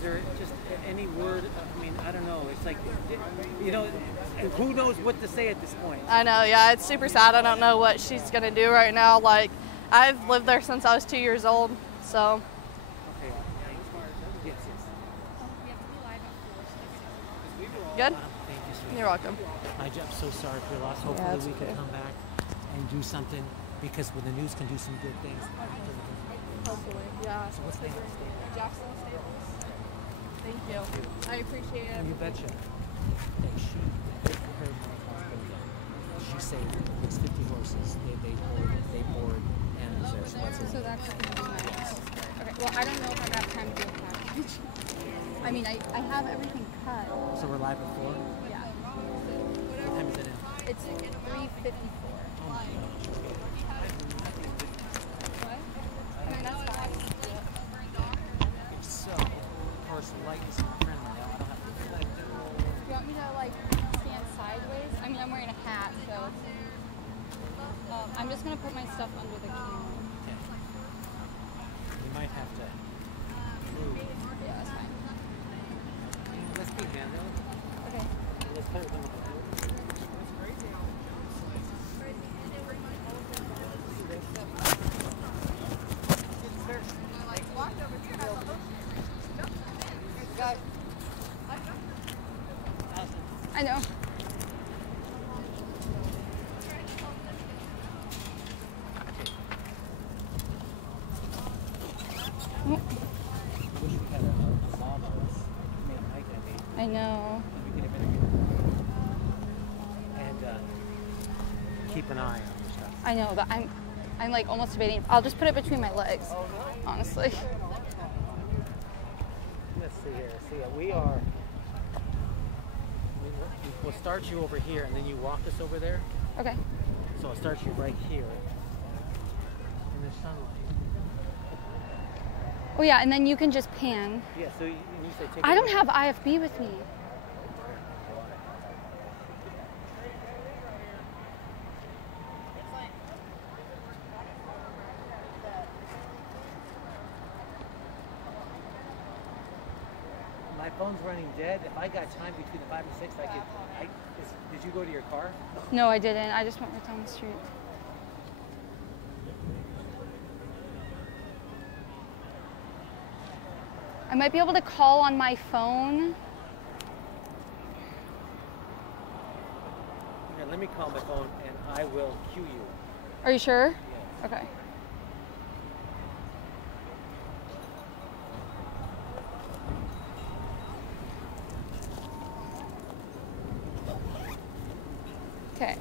Is there just any word? I mean, I don't know. It's like, you know, who knows what to say at this point? I know, yeah, it's super sad. I don't know what she's going to do right now. Like, I've lived there since I was 2 years old, so. Okay. Yes, Good? Thank you, sweetie. You're welcome. I'm so sorry for your loss. Hopefully we can come back and do something, because when the news can do some good things. Hopefully, yeah. So what's the name of the stable? Jackson Stables. Thank you. I appreciate it. You betcha. Hey, she saved it's 50 horses. They board animals there. So that's going to be my Okay, well, I don't know if I got time to do a package. I mean, I have everything cut. So we're live at 4? Yeah. What time is it in? It's 3:54. Oh my gosh. What? I mean, that's fine. So, of course, light is friendly now. I don't have to do that. Do you want me to, like, stand sideways? I mean, I'm wearing a hat, so. I'm just going to put my stuff under the camera. Okay. You might have to move. Yeah, that's fine. Let's be handled. Okay. Let's put it on the floor. I know. Wish we had a lawn on us. I know. And keep an eye on your stuff. I know, but I'm like almost debating. I'll just put it between my legs, honestly. Let's see here. We are. We'll start you over here, and then you walk us over there. Okay. So I'll start you right here in the sunlight. Oh yeah, and then you can just pan. Yeah. So you say take. I don't have IFB with me. My phone's running dead. If I got time between the 5 and 6, did you go to your car? No, I didn't. I just went right down the street. I might be able to call on my phone. Here, let me call my phone and I will cue you. Are you sure? Yes. Okay. Okay.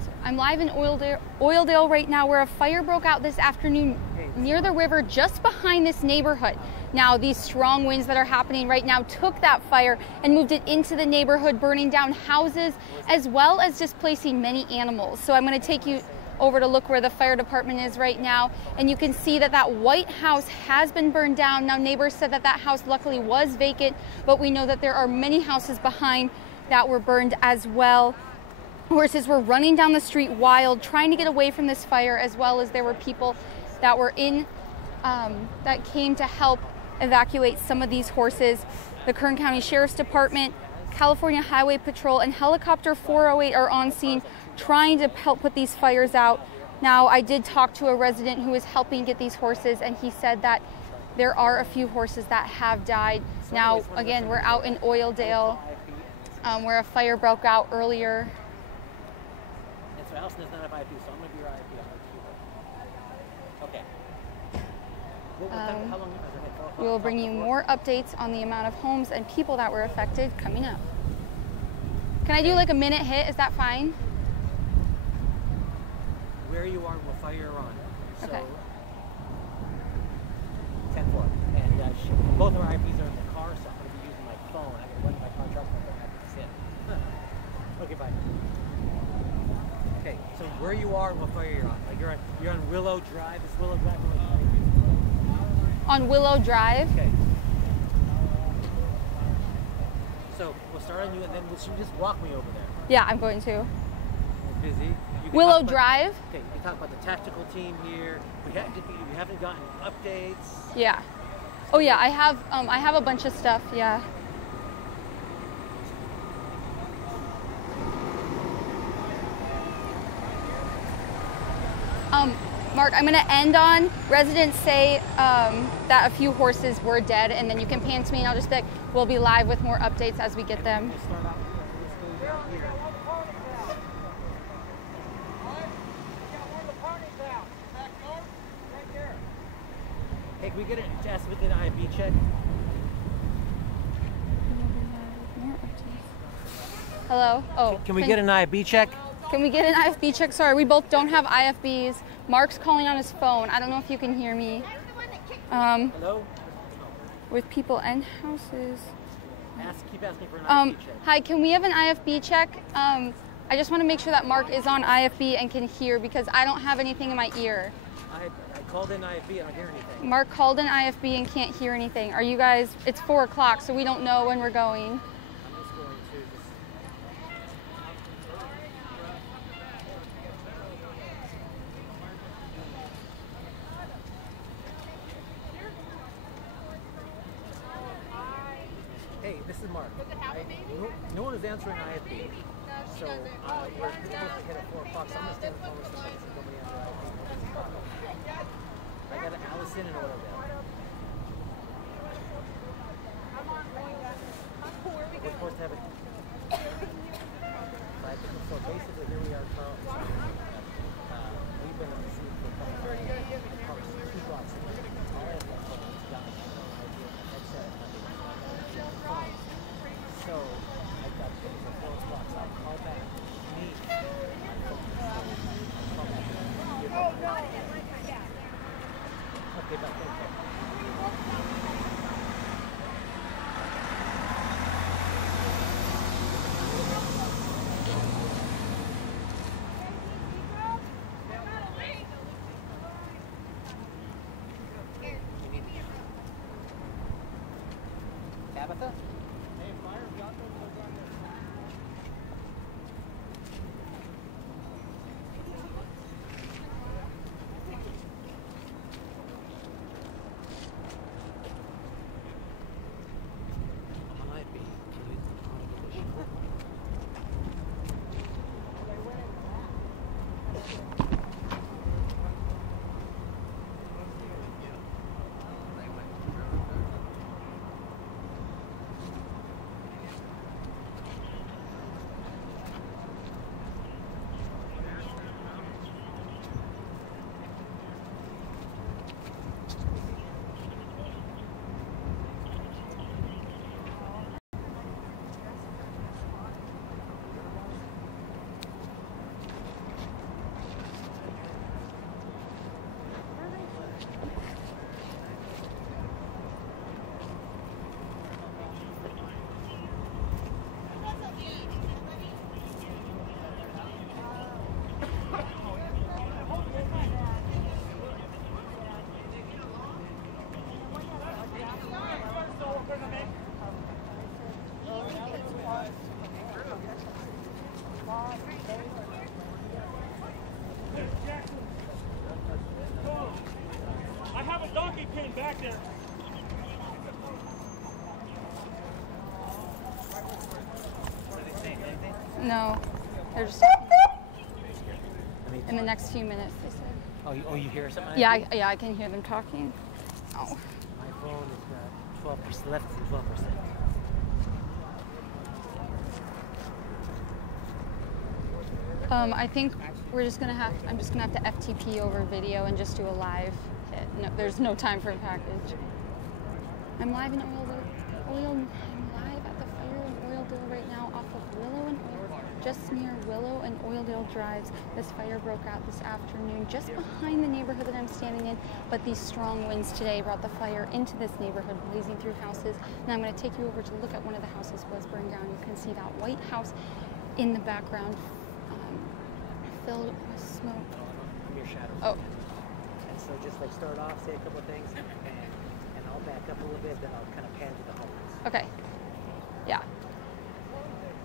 So I'm live in Oildale right now, where a fire broke out this afternoon near the river just behind this neighborhood. Now, these strong winds that are happening right now took that fire and moved it into the neighborhood, burning down houses as well as displacing many animals. So I'm going to take you over to look where the fire department is right now, and you can see that that white house has been burned down. Now, neighbors said that that house luckily was vacant, but we know that there are many houses behind that were burned as well. Horses were running down the street wild, trying to get away from this fire, as well as there were people that were in that came to help evacuate some of these horses. The Kern County Sheriff's Department, California Highway Patrol, and Helicopter 408 are on scene trying to help put these fires out. Now, I did talk to a resident who is helping get these horses, and he said that there are a few horses that have died. Now, again, we're out in Oildale, where a fire broke out earlier. And so Allison does not have IP, so I'm going to be your IP. Okay. How long is it? We will bring you more updates on the amount of homes and people that were affected coming up. Can I do like a minute hit? Is that fine? Where you are and what fire you're on. So, Okay. 10-4. And both of our IPs are in the car, so I'm going to be using my phone. I'm going to run my contract and I'm going to sit. Okay, bye. Okay, so where you are and what fire you're on. Like you're on Willow Drive. Is Willow Drive On Willow Drive. Okay. So we'll start on you, and then will you just walk me over there? Yeah, I'm going to. You're busy. You Willow Drive. Okay, you talk about the tactical team here. We haven't gotten updates. Yeah. Oh yeah, I have a bunch of stuff. Yeah. Mark, I'm going to end on residents say that a few horses were dead, and then you can pan to me, and I'll just think we'll be live with more updates as we get them. Hey, can we get an escalating IFB check? Hello? Oh. Can we get an IFB check? Can we get an IFB check? Sorry, we both don't have IFBs. Mark's calling on his phone. I don't know if you can hear me. Hello? With people and houses. Keep asking for an IFB check. Hi, can we have an IFB check? I just want to make sure that Mark is on IFB and can hear because I don't have anything in my ear. I called in IFB, I don't hear anything. Mark called in IFB and can't hear anything. Are you guys, it's 4 o'clock, so we don't know when we're going. I'm just going to Hey, this is Mark. No one is answering IFB. So we're supposed to hit at 4 o'clock, so I'm going to stay on the phone with somebody so nobody answers IFB. I got Allison and Oildale. We're supposed to have it. So basically, here we are, Carl. We've been on the scene for a couple of years. Probably 2 blocks away. All I have left is done. So I've got things at 4 o'clock. So I'll call back. Me. Okay, bye. Tabitha? Hey, fire got those on there. I have a donkey pin back there. What are they saying? Anything? No, they're just in the next few minutes, they said. Oh, you hear something? Yeah, I can hear them talking. Oh. My phone is 12%, less than 12%. I think we're just gonna have. I'm just gonna have to FTP over video and just do a live hit. No, there's no time for a package. I'm live in I'm live at the fire in Oildale right now, off of Willow and Oildale, just near Willow and Oildale Drives. This fire broke out this afternoon, just behind the neighborhood that I'm standing in. But these strong winds today brought the fire into this neighborhood, blazing through houses. And I'm going to take you over to look at one of the houses was burned down. You can see that white house in the background. Filled with smoke. I'm your shadow. Oh. And so just like start off, say a couple of things, and I'll back up a little bit, then I'll kind of pan to the homes. Okay. Yeah.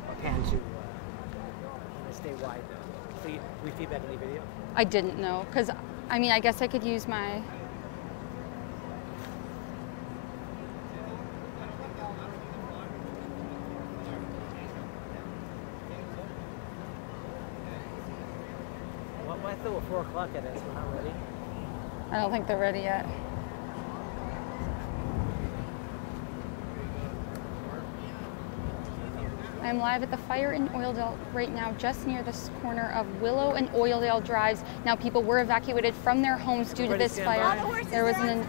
I'll pan to, I'm going to stay wide though. we feedback any video? I didn't know, because, I mean, I guess I could use my... Why throw a 4 o'clock at us? We're not ready. I don't think they're ready yet. I'm live at the fire in Oildale right now, just near this corner of Willow and Oildale Drives. Now, people were evacuated from their homes due to this fire. There was the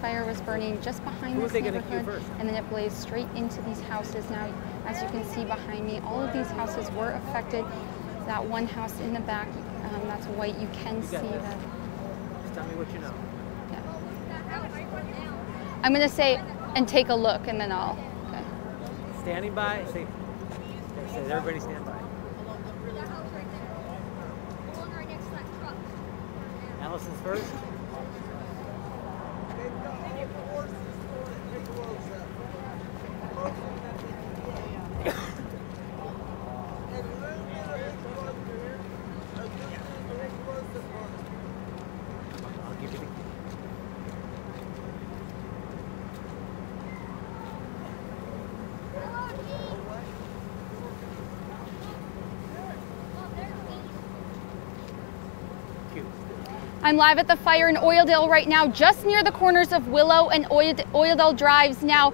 fire was burning just behind this neighborhood, and then it blazed straight into these houses. Now, as you can see behind me, all of these houses were affected. That one house in the back, that's white, you can see that. Just tell me what you know. Yeah. I'm going to say, and take a look, and then I'll... Okay. Standing by. Say, everybody stand by. Allison's first. I'm live at the fire in Oildale right now, just near the corners of Willow and Oildale Drives. Now,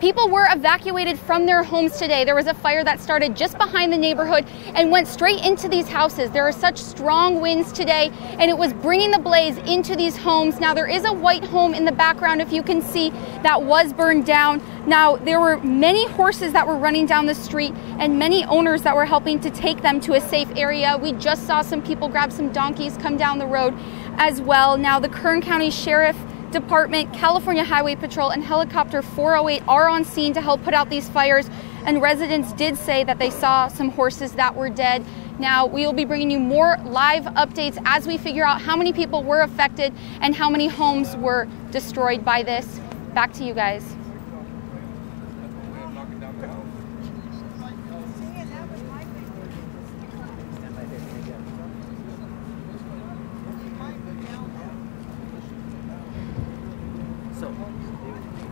people were evacuated from their homes today. There was a fire that started just behind the neighborhood and went straight into these houses. There are such strong winds today, and it was bringing the blaze into these homes. Now, there is a white home in the background, if you can see, that was burned down. Now, there were many horses that were running down the street and many owners that were helping to take them to a safe area. We just saw some people grab some donkeys, come down the road as well. Now, the Kern County Sheriff Department, California Highway Patrol, and Helicopter 408 are on scene to help put out these fires, and residents did say that they saw some horses that were dead. Now, we will be bringing you more live updates as we figure out how many people were affected and how many homes were destroyed by this. Back to you guys.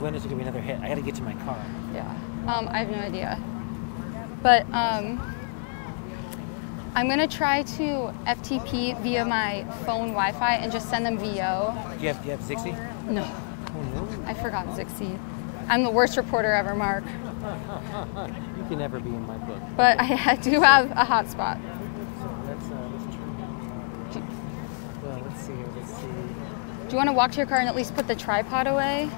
When is it going to be another hit? I got to get to my car. Yeah, I have no idea. But I'm going to try to FTP via my phone Wi-Fi and just send them VO. Do you have Zixi? No. Oh, no? I forgot Zixi. I'm the worst reporter ever, Mark. You can never be in my book. But I do have a hotspot. So let's turn. Well, let's see. Do you want to walk to your car and at least put the tripod away?